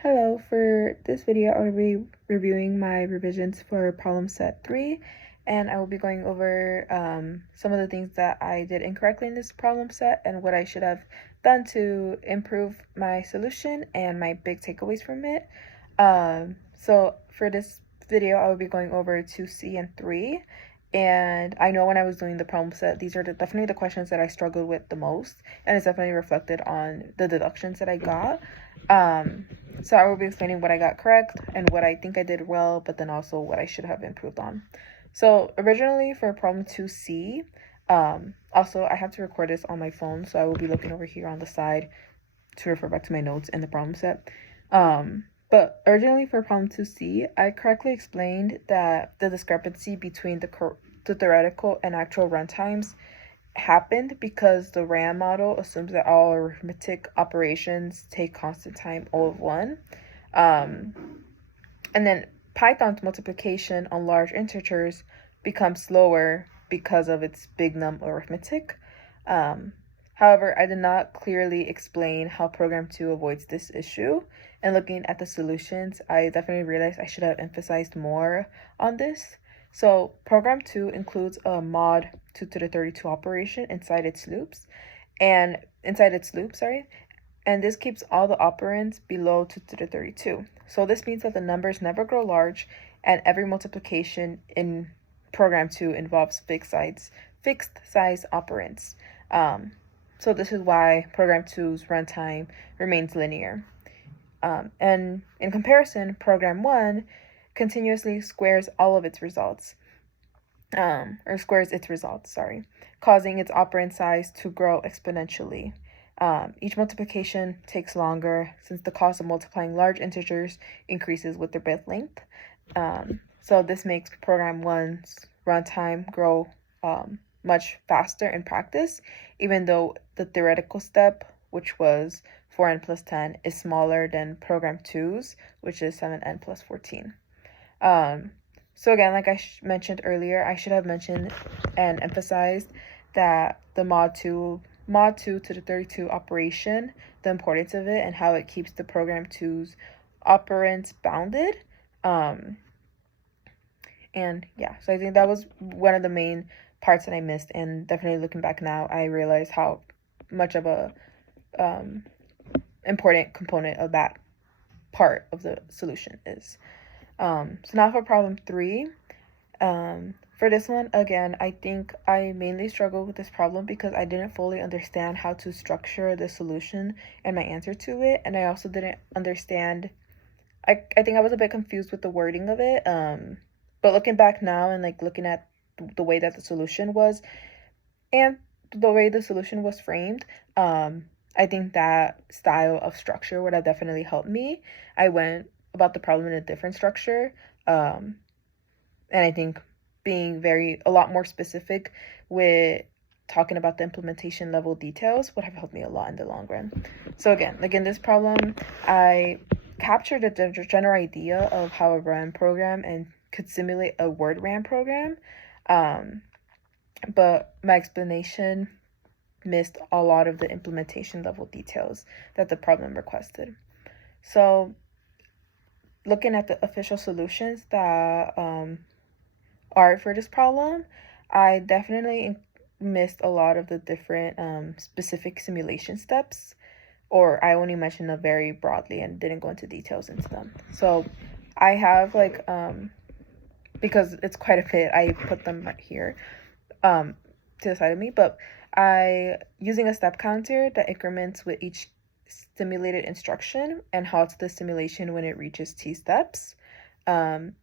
Hello, for this video I will be reviewing my revisions for problem set 3, and I will be going over some of the things that I did incorrectly in this problem set and what I should have done to improve my solution and my big takeaways from it. So for this video I will be going over 2C and 3, and I know when I was doing the problem set, these are definitely the questions that I struggled with the most, and it's definitely reflected on the deductions that I got. So I will be explaining what I got correct and what I think I did well, but then also what I should have improved on. So originally for problem 2C, also I have to record this on my phone, so I will be looking over here on the side to refer back to my notes and the problem set. But originally for problem 2C, I correctly explained that the discrepancy between the theoretical and actual runtimes happened because the RAM model assumes that all arithmetic operations take constant time O of 1. And then Python's multiplication on large integers becomes slower because of its big num arithmetic. However, I did not clearly explain how program 2 avoids this issue. And looking at the solutions, I definitely realized I should have emphasized more on this. So program 2 includes a mod 2 to the 32 operation inside its loops, and this keeps all the operands below 2 to the 32. So this means that the numbers never grow large, and every multiplication in program 2 involves fixed size operands. So this is why program 2's runtime remains linear. And in comparison, program 1 continuously squares all of its results, causing its operand size to grow exponentially. Each multiplication takes longer since the cost of multiplying large integers increases with their bit length. So this makes program 1's runtime grow much faster in practice, even though the theoretical step, which was 4n plus 10, is smaller than program 2's, which is 7n plus 14. So again, like I mentioned earlier, I should have mentioned and emphasized that the mod 2 to the 32 operation, the importance of it and how it keeps the program 2's operands bounded. And yeah, so I think that was one of the main parts that I missed, and definitely looking back now, I realized how much of a important component of that part of the solution is. So now for problem 3. For this one, again, I think I mainly struggled with this problem because I didn't fully understand how to structure the solution and my answer to it, and I also didn't understand, I think I was a bit confused with the wording of it, but looking back now and like looking at the way that the solution was and the way the solution was framed, I think that style of structure would have definitely helped me. I went about the problem in a different structure, and I think being a lot more specific with talking about the implementation level details would have helped me a lot in the long run. So again, like in this problem, I captured the general idea of how a RAM program and could simulate a word RAM program, but my explanation missed a lot of the implementation level details that the problem requested. So looking at the official solutions that are for this problem, I definitely missed a lot of the different specific simulation steps, or I only mentioned them very broadly and didn't go into details into them. So I have because it's quite a bit, I put them right here to the side of me, but using a step counter that increments with each stimulated instruction and halts the simulation when it reaches T steps,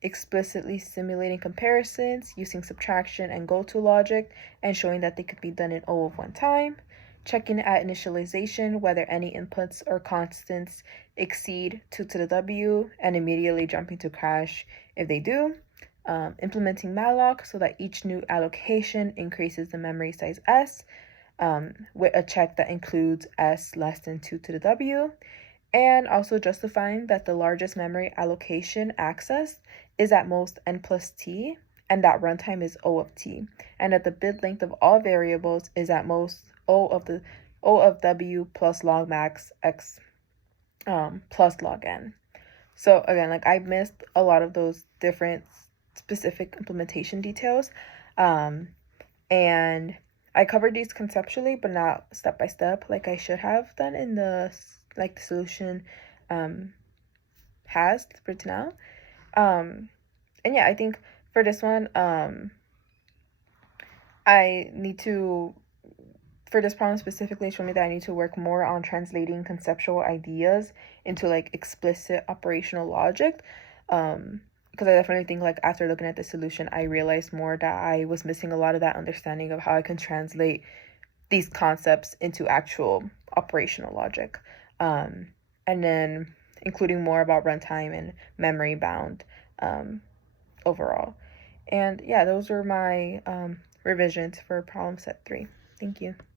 explicitly simulating comparisons using subtraction and goto logic and showing that they could be done in O of 1 time, checking at initialization whether any inputs or constants exceed 2 to the W and immediately jumping to crash if they do, implementing malloc so that each new allocation increases the memory size S, with a check that includes S less than 2 to the W, and also justifying that the largest memory allocation accessed is at most n plus t, and that runtime is O of t, and that the bit length of all variables is at most O of W plus log max x plus log n. So again, like I missed a lot of those different specific implementation details. And I covered these conceptually, but not step by step like I should have done in the like the solution has written out. And yeah, I think for this one, I need to, for this problem specifically, show me that I need to work more on translating conceptual ideas into like explicit operational logic. Because I definitely think like after looking at the solution, I realized more that I was missing a lot of that understanding of how I can translate these concepts into actual operational logic. And then including more about runtime and memory bound overall. And yeah, those were my revisions for problem set 3. Thank you.